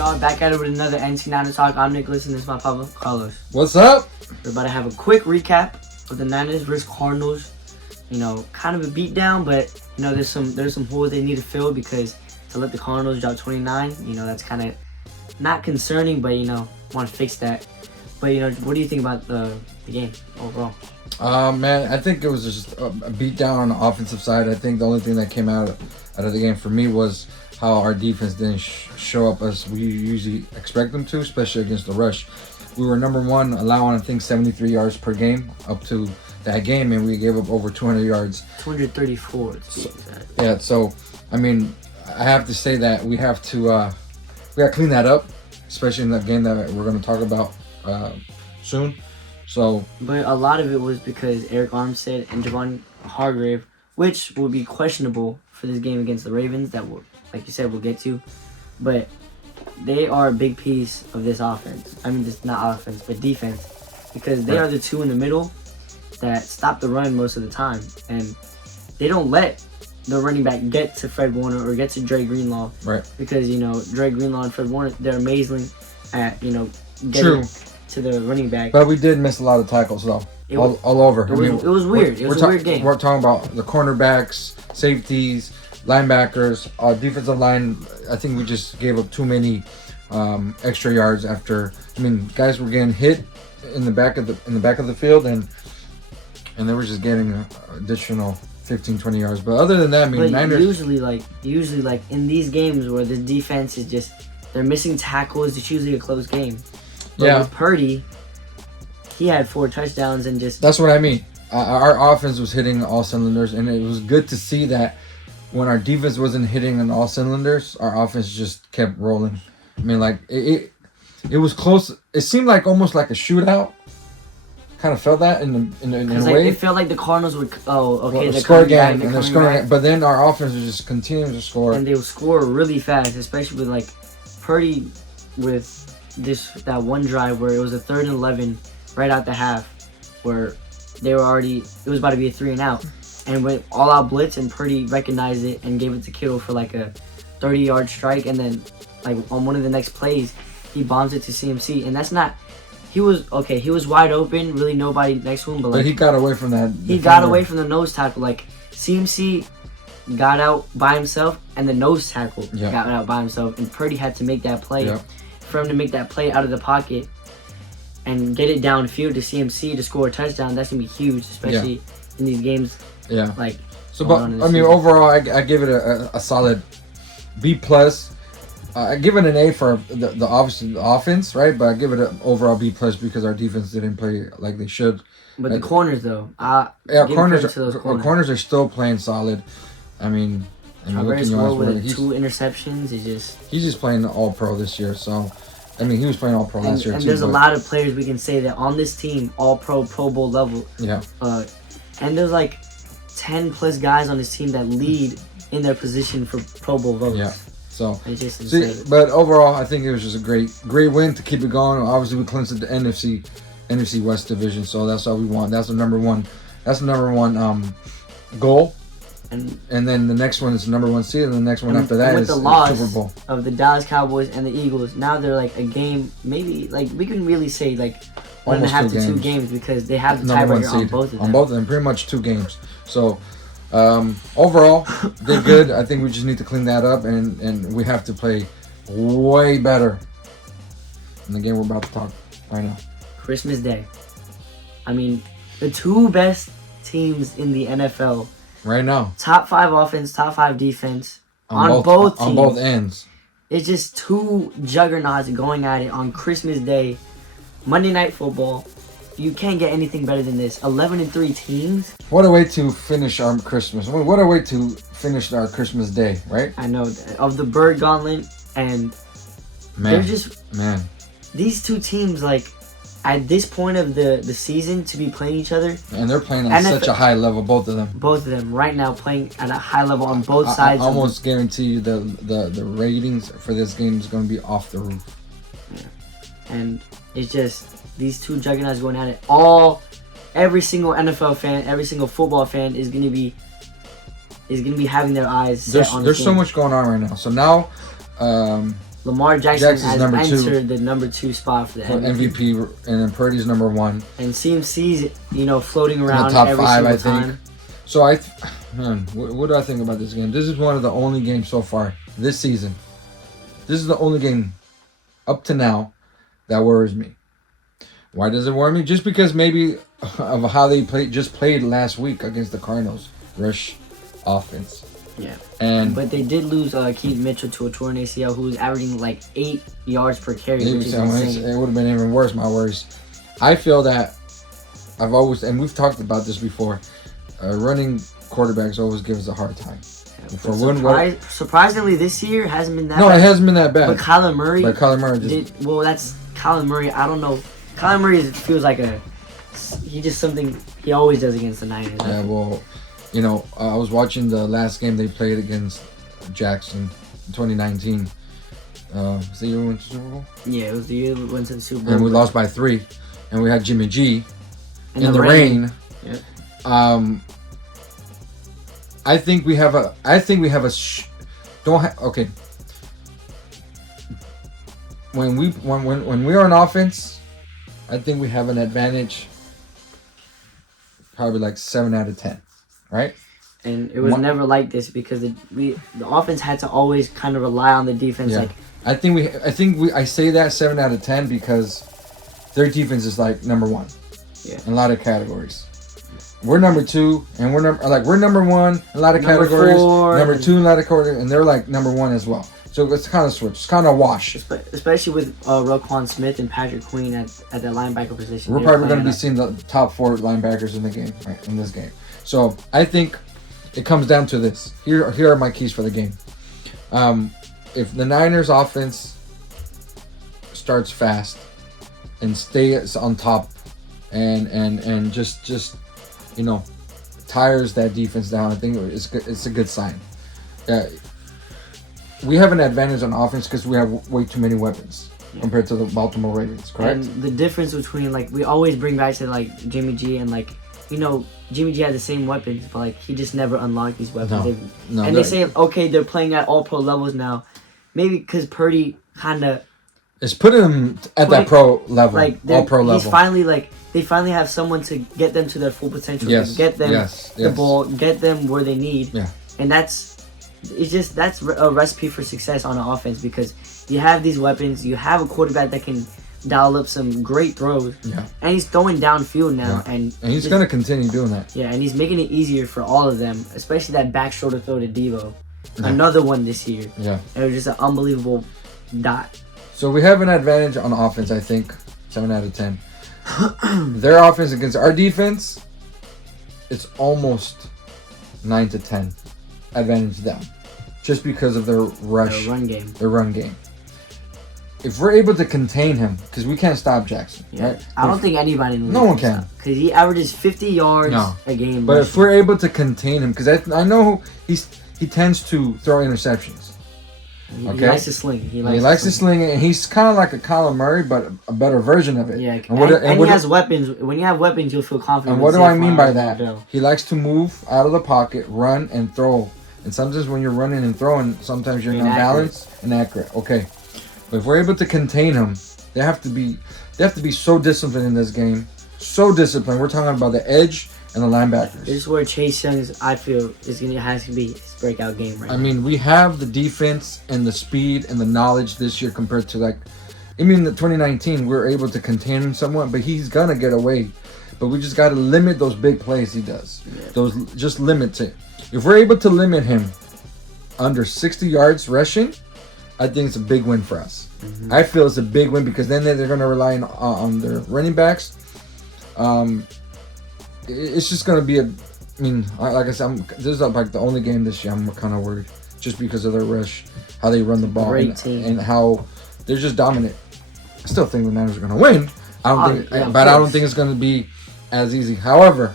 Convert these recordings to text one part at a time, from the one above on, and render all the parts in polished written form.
y'all? Back at it with another NC9 Talk. I'm Nicholas, and this is my papa, Carlos. What's up? We're about to have a quick recap of the Niners vs. Cardinals. Kind of a beatdown, but there's some holes they need to fill because to let the Cardinals drop 29, that's kind of not concerning, but want to fix that. But what do you think about the game overall? Man, I think it was just a beatdown on the offensive side. I think the only thing that came out of the game for me was how our defense didn't show up as we usually expect them to, especially against the rush. We were number one, allowing, I think, 73 yards per game up to that game, and we gave up over 200 yards. 234. Yeah, so, I mean, I have to say that we have to clean that up, especially in the game that we're going to talk about soon. So, but a lot of it was because Eric Armstead and Javon Hargrave, which will be questionable for this game against the Ravens, that will, like you said, we'll get to, but they are a big piece of this offense. I mean, just not offense, but defense, because they are the two in the middle that stop the run most of the time, and they don't let the running back get to Fred Warner or get to Dre Greenlaw, right? Because Dre Greenlaw and Fred Warner, they're amazing at getting to the running back. But we did miss a lot of tackles though, all over. It was weird. It was a weird game. We're talking about the cornerbacks, safeties, linebackers, defensive line. I think we just gave up too many extra yards after. I mean, guys were getting hit in the back of the field, and they were just getting additional 15-20 yards. But other than that, I mean, Niners usually like in these games where the defense is just they're missing tackles, it's usually a close game. But with Purdy, he had 4 touchdowns and just... That's what I mean. Our offense was hitting all cylinders, and it was good to see that when our defense wasn't hitting on all cylinders, our offense just kept rolling. I mean, like, it was close. It seemed like almost like a shootout. Kind of felt that in a way. It felt like the Cardinals would... they're score again, and they're scoring again. But then our offense was just continuing to score. And they would score really fast, especially with, like, Purdy with... that one drive where it was a 3rd and 11 right out the half, where it was about to be a 3 and out, and with all out blitz, and Purdy recognized it and gave it to Kittle for like a 30-yard strike, and then like on one of the next plays he bombs it to CMC, and that's not he was wide open, really nobody next to him, but he got away from that. He got away from the nose tackle. Like CMC got out by himself, and the nose tackle got out by himself, and Purdy had to make that play. For him to make that play out of the pocket and get it downfield to CMC to score a touchdown, that's gonna be huge, especially in these games. Yeah. Like so, but I mean, overall, I give it a solid B+. I give it an A for the obviously the offense, right? But I give it an overall B+ because our defense didn't play like they should. But the corners, though, corners are still playing solid. I mean. With 2 interceptions, he's just playing All Pro this year. So, I mean, he was playing All Pro last year too. And there's a lot of players we can say that on this team, All Pro, Pro Bowl level. Yeah. And there's like 10 plus guys on this team that lead in their position for Pro Bowl votes. Yeah. So, it's just insane. But overall, I think it was just a great win to keep it going. Obviously, we clinched the NFC West division, so that's all we want. That's the number one. Goal. And then the next one is the number 1 seed, and the next one after that is the loss Super Bowl of the Dallas Cowboys and the Eagles. Now they're like a game, maybe like we can really say like 1.5 to 2 games because they have the tiebreaker on both of them. On both of them, pretty much 2 games. So overall, they're good. I think we just need to clean that up, and we have to play way better in the game we're about to talk right now. Christmas Day. I mean, the 2 best teams in the NFL. Right now. Top 5 offense, top 5 defense on both teams. On both ends. It's just 2 juggernauts going at it on Christmas Day. Monday Night Football. You can't get anything better than this. 11-3 teams. What a way to finish our Christmas. What a way to finish our Christmas Day, right? I know. Of the Bird Gauntlet, and they're just... Man. These 2 teams, like... At this point of the season, to be playing each other, and they're playing on such a high level, both of them. Both of them right now playing at a high level on both sides. I almost guarantee you the ratings for this game is going to be off the roof. Yeah. And it's just these 2 juggernauts going at it. Every single NFL fan, every single football fan is going to be having their eyes set on. There's so much going on right now. So now Lamar Jackson Jackson's has number 2. entered the number 2 spot for the MVP, and then Purdy's number 1. And CMC's, floating In the around top every 5, single I think. time. So what do I think about this game? This is one of the only games so far this season. This is the only game up to now that worries me. Why does it worry me? Just because maybe of how they played last week against the Cardinals. Rush offense. Yeah. But they did lose Keith Mitchell to a torn ACL, who was averaging like 8 yards per carry, which is insane. It would have been even worse, my worries. I feel that I've always, and we've talked about this before, running quarterbacks always give us a hard time. Yeah, surprisingly, this year hasn't been that bad. No, it hasn't been that bad. But Kyler Murray... that's Kyler Murray. I don't know. Kyler Murray feels like he always does against the Niners. Yeah, well... I was watching the last game they played against Jackson in 2019. Was the year we went to the Super Bowl? Yeah, it was the year we went to the Super Bowl. And we lost by 3. And we had Jimmy G in the rain. Yep. I think we have a... okay. When we are on offense, I think we have an advantage probably like 7 out of 10. Right, and it was never like this because the offense had to always kind of rely on the defense. Yeah. I say that 7 out of 10 because their defense is like number 1. Yeah. In a lot of categories. We're number 2, and we're number 1 in a lot of categories. 4, number 2 in a lot of categories, and they're like number 1 as well. So it's kind of switch. It's kind of wash. Especially with Roquan Smith and Patrick Queen at the linebacker position. We're probably going to be seeing the top 4 linebackers in the game, right, in this game. So I think it comes down to this. Here are my keys for the game. If the Niners offense starts fast and stays on top and just tires that defense down, I think it's a good sign. We have an advantage on offense because we have way too many weapons compared to the Baltimore Ravens, correct? And the difference between we always bring back to Jimmy G and Jimmy G had the same weapons, but he just never unlocked these weapons. They say they're playing at all pro levels now, maybe because Purdy kind of is putting him at that pro level, all pro level. He's finally they finally have someone to get them to their full potential, get them the ball, get them where they need, and that's a recipe for success on an offense because you have these weapons, you have a quarterback that can dial up some great throws. Yeah. And he's throwing downfield now. Yeah. And he's going to continue doing that. Yeah, and he's making it easier for all of them, especially that back shoulder throw to Devo. Yeah. Another one this year. Yeah. It was just an unbelievable dot. So we have an advantage on offense, I think. 7 out of 10. Their offense against our defense, it's almost 9 to 10 advantage to them. Just because of their rush. Their run game. If we're able to contain him, because we can't stop Jackson, right? I don't think anybody in the league No one can. Because he averages 50 yards a game. But if we're able to contain him, because I know he tends to throw interceptions. He likes to sling. He likes to sling, and he's kind of like a Kyler Murray, but a better version of it. Yeah, and he has weapons. When you have weapons, you'll feel confident. And what do I mean by that? He likes to move out of the pocket, run, and throw. And sometimes when you're running and throwing, sometimes you're not balanced and accurate. Okay. But if we're able to contain them, they have to be so disciplined in this game. So disciplined. We're talking about the edge and the linebackers. This is where Chase Young's, I feel, has to be his breakout game right now. I mean, we have the defense and the speed and the knowledge this year compared to the 2019, we were able to contain him somewhat, but he's gonna get away. But we just gotta limit those big plays he does. Yeah. Just limit it. If we're able to limit him under 60 yards rushing, I think it's a big win for us. Mm-hmm. I feel it's a big win because then they're going to rely on their running backs. It's just going to be like I said, this is the only game this year I'm kind of worried. Just because of their rush, how they run the ball, and how they're just dominant. I still think the Niners are going to win. I don't think it's going to be as easy. However,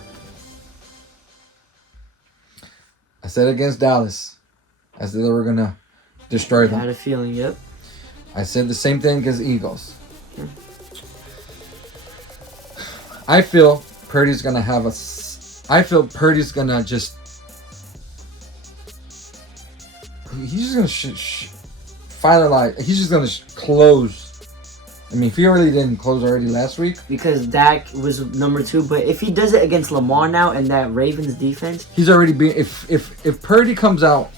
I said against Dallas, I said they were going to destroy them. I had a feeling, yep. I said the same thing against the Eagles. I feel Purdy's going to just... He's just going to finalize. He's just gonna close. I mean, if he already didn't close already last week, because Dak was number 2. But if he does it against Lamar now and that Ravens defense, he's already being. If Purdy comes out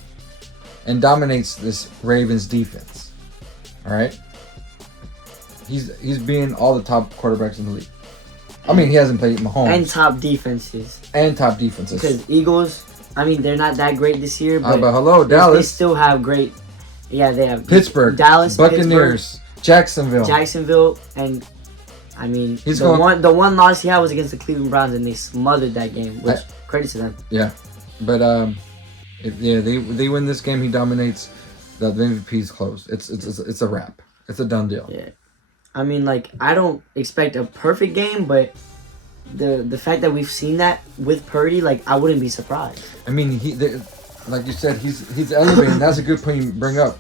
and dominates this Ravens defense, all right, he's being all the top quarterbacks in the league. I mean, he hasn't played Mahomes and top defenses. Because Eagles, I mean, they're not that great this year, but hello, Dallas. They still have great. Yeah, they have Pittsburgh, Dallas, Buccaneers, Pittsburgh, Jacksonville, and I mean, the one loss he had was against the Cleveland Browns, and they smothered that game. Which credit to them. Yeah, but they win this game. He dominates. The MVP's closed. It's a wrap. It's a done deal. Yeah. I mean, like, I don't expect a perfect game, but the fact that we've seen that with Purdy, like, I wouldn't be surprised. I mean, like you said, he's elevating. That's a good point you bring up.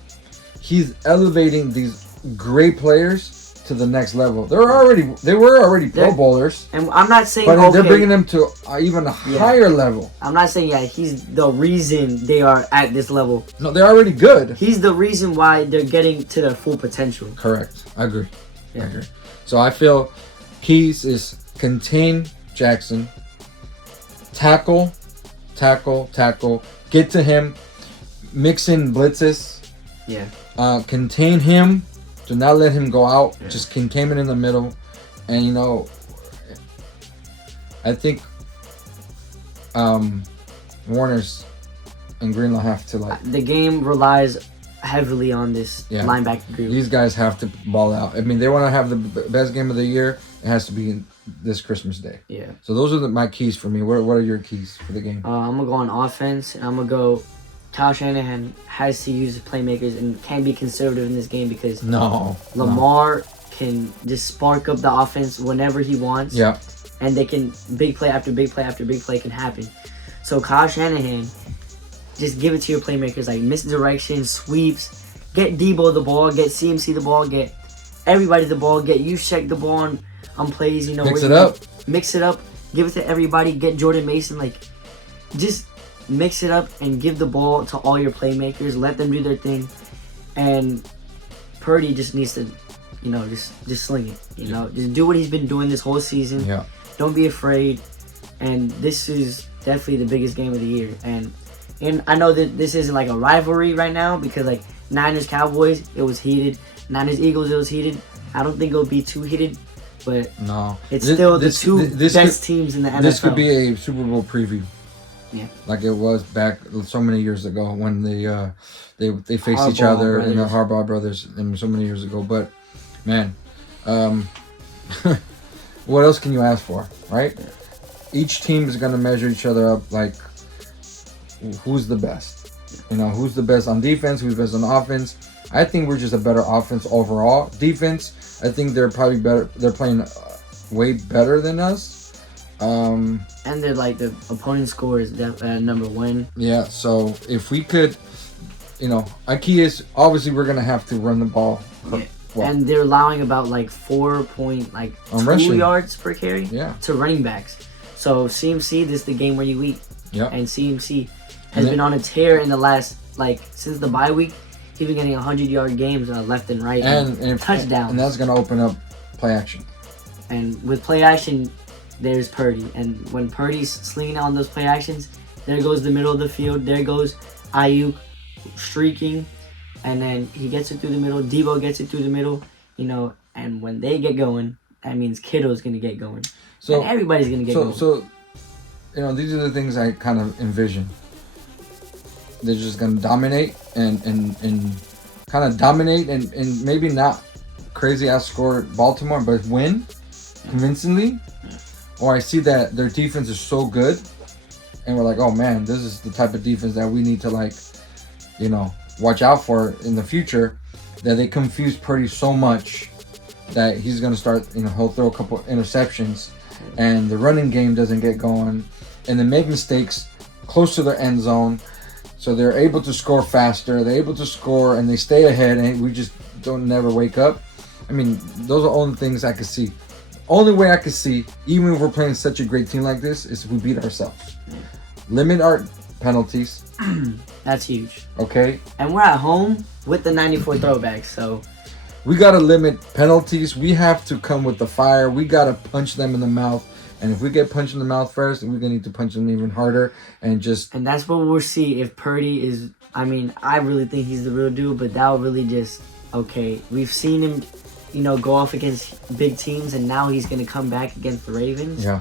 He's elevating these great players to the next level. They were already Pro Bowlers, and I'm not saying, but they're bringing them to even a higher level. I'm not saying he's the reason they are at this level. No, they're already good. He's the reason why they're getting to their full potential. Correct. I agree. Yeah. I agree. So I feel keys is contain Jackson, tackle, get to him, mix in blitzes. Yeah. Contain him. Do not let him go out. Yeah. Just contain him in the middle. And, I think Warner's and Greenlaw have to, the game relies heavily on this linebacker group. These guys have to ball out. I mean, they want to have the best game of the year. It has to be this Christmas Day. Yeah. So those are my keys for me. What are your keys for the game? I'm going to go on offense, and I'm going to go Kyle Shanahan has to use his playmakers and can't be conservative in this game because Lamar can just spark up the offense whenever he wants. Yeah. And they can big play after big play after big play can happen. So Kyle Shanahan, just give it to your playmakers, like misdirection, sweeps, get Debo the ball, get CMC the ball, get everybody the ball, get Juszczyk the ball on plays, Mix it up. Mix it up, give it to everybody, get Jordan Mason, just mix it up and give the ball to all your playmakers. Let them do their thing. And Purdy just needs to, just sling it. Just do what he's been doing this whole season. Yeah. Don't be afraid. And this is definitely the biggest game of the year. And I know that this isn't like a rivalry right now because Niners Cowboys, it was heated. Niners Eagles, it was heated. I don't think it'll be too heated, but it's still the two best teams in the NFL. This could be a Super Bowl preview. Yeah, like it was back so many years ago when they faced Harbaugh each other brothers. and the Harbaugh brothers and so many years ago. But man, what else can you ask for, right? Yeah. Each team is gonna measure each other up like who's the best. Who's the best on defense, who's best on offense. I think we're just a better offense overall. Defense, I think they're probably better. They're playing way better than us. And they're the opponent score is number 1. Yeah, so if we could, our key is obviously we're gonna have to run the ball. Yeah. And they're allowing about 4.2 yards per carry to running backs. So CMC, this is the game where you eat. Yeah. And CMC has been on a tear in the last since the bye week. He's been getting 100-yard games left and right and touchdowns. And that's gonna open up play action. And with play action, there's Purdy. And when Purdy's slinging on those play actions, there goes the middle of the field. There goes Ayuk streaking. And then he gets it through the middle. Debo gets it through the middle. And when they get going, that means Kittle's going to get going. So and everybody's going to get going. So, these are the things I kind of envision. They're just going to dominate and kind of dominate and maybe not crazy-ass score Baltimore, but win convincingly. Or I see that their defense is so good, and we're like, oh man, this is the type of defense that we need to watch out for in the future. That they confuse Purdy so much that he's gonna start, he'll throw a couple interceptions, and the running game doesn't get going, and they make mistakes close to their end zone, so they're able to score faster. They're able to score, and they stay ahead, and we just don't never wake up. I mean, those are the only things I could see. Only way I could see, even if we're playing such a great team like this, is we beat ourselves. Limit our penalties. That's huge. Okay. And we're at home with the 94 throwbacks, so We got to limit penalties. We have to come with the fire. We got to punch them in the mouth. And if we get punched in the mouth first, we're going to need to punch them even harder and just... And that's what we'll see if Purdy is... I mean, I really think he's the real dude, but that'll really just... Okay, we've seen him, go off against big teams, and now he's going to come back against the Ravens. Yeah.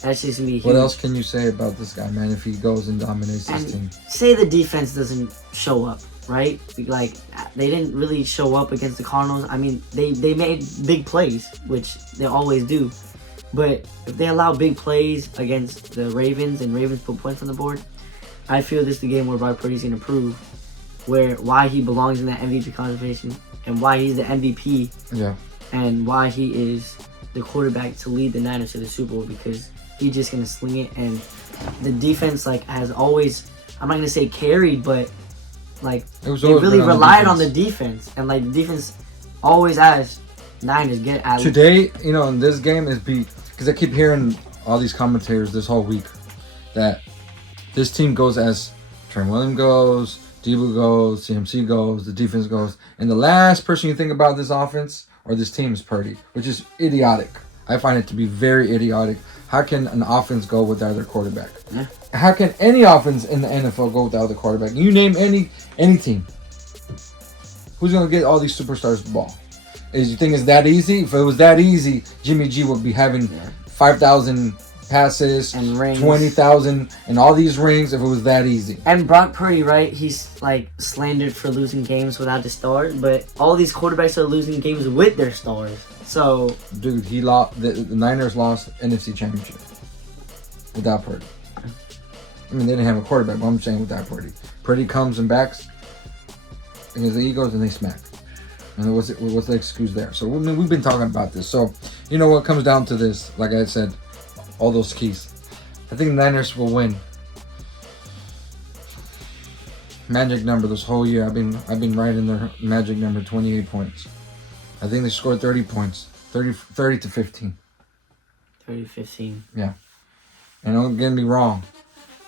That's just going to be huge. What else can you say about this guy, man, if he goes and dominates his team? Say the defense doesn't show up, right? Like, they didn't really show up against the Cardinals. I mean, they made big plays, which they always do. But if they allow big plays against the Ravens and Ravens put points on the board, I feel this is the game where Brock Purdy's going to prove why he belongs in that MVP conversation and why he's the MVP. Yeah. And why he is the quarterback to lead the Niners to the Super Bowl, because he's just going to sling it. And the defense, has always, I'm not going to say carried, but, they really relied on the defense. And, the defense always asked Niners get at today, in this game is because I keep hearing all these commentators this whole week that this team goes as Trent Williams goes, Debo goes, CMC goes, the defense goes, and the last person you think about this offense or this team is Purdy, which is idiotic. I find it to be very idiotic. How can an offense go without their quarterback? Yeah. How can any offense in the NFL go without the quarterback? You name any team. Who's going to get all these superstars the ball? You think it's that easy? If it was that easy, Jimmy G would be having 5,000 passes, and rings, 20,000, and all these rings if it was that easy. And Brock Purdy, right? He's slandered for losing games without the stars, but all these quarterbacks are losing games with their stars. So, dude, he lost. The Niners lost NFC Championship without Purdy. I mean, they didn't have a quarterback, but I'm saying without Purdy. Purdy comes and backs against the Eagles, and they smack. And what's the excuse there? So, I mean, we've been talking about this. So, what comes down to this, like I said, all those keys. I think the Niners will win. Magic number this whole year. I've been right in their magic number, 28 points. I think they scored 30 points. 30 to 15. 30-15. Yeah. And don't get me wrong.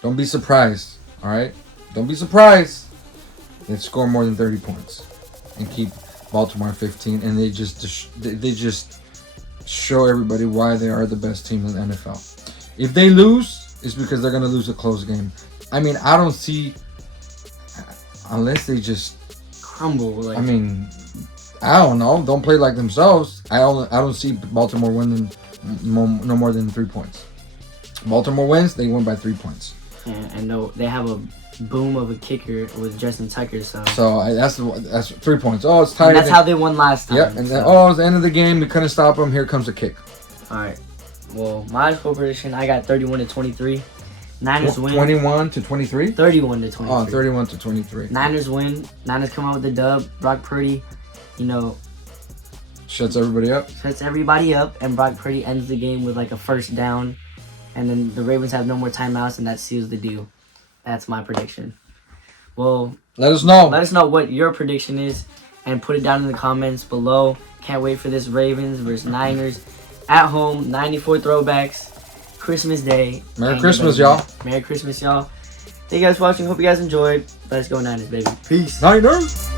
Don't be surprised. All right? Don't be surprised. They score more than 30 points and keep Baltimore 15, and they just show everybody why they are the best team in the NFL. If they lose, it's because they're going to lose a close game. I mean, I don't see, unless they just crumble. I mean, I don't know. Don't play like themselves. I don't see Baltimore winning no more than 3 points. Baltimore wins, they win by 3 points. Yeah, and no, they have a boom of a kicker with Justin Tucker. So that's 3 points. Oh, it's tied. And that's how they won last time. Yep. And then, it was the end of the game. We couldn't stop them. Here comes a kick. All right. Well, my score prediction, I got 31-23. Niners win. 21 to 23. 31-23. Oh, 31 to 23. Niners win. Niners come out with the dub. Brock Purdy, shuts everybody up. Shuts everybody up, and Brock Purdy ends the game with a first down, and then the Ravens have no more timeouts, and that seals the deal. That's my prediction. Well, let us know. Let us know what your prediction is, and put it down in the comments below. Can't wait for this Ravens versus Niners at home. 94 throwbacks. Christmas Day. Merry Christmas, y'all. Merry Christmas, y'all. Thank you guys for watching. Hope you guys enjoyed. Let's go Niners, baby. Peace. Niners.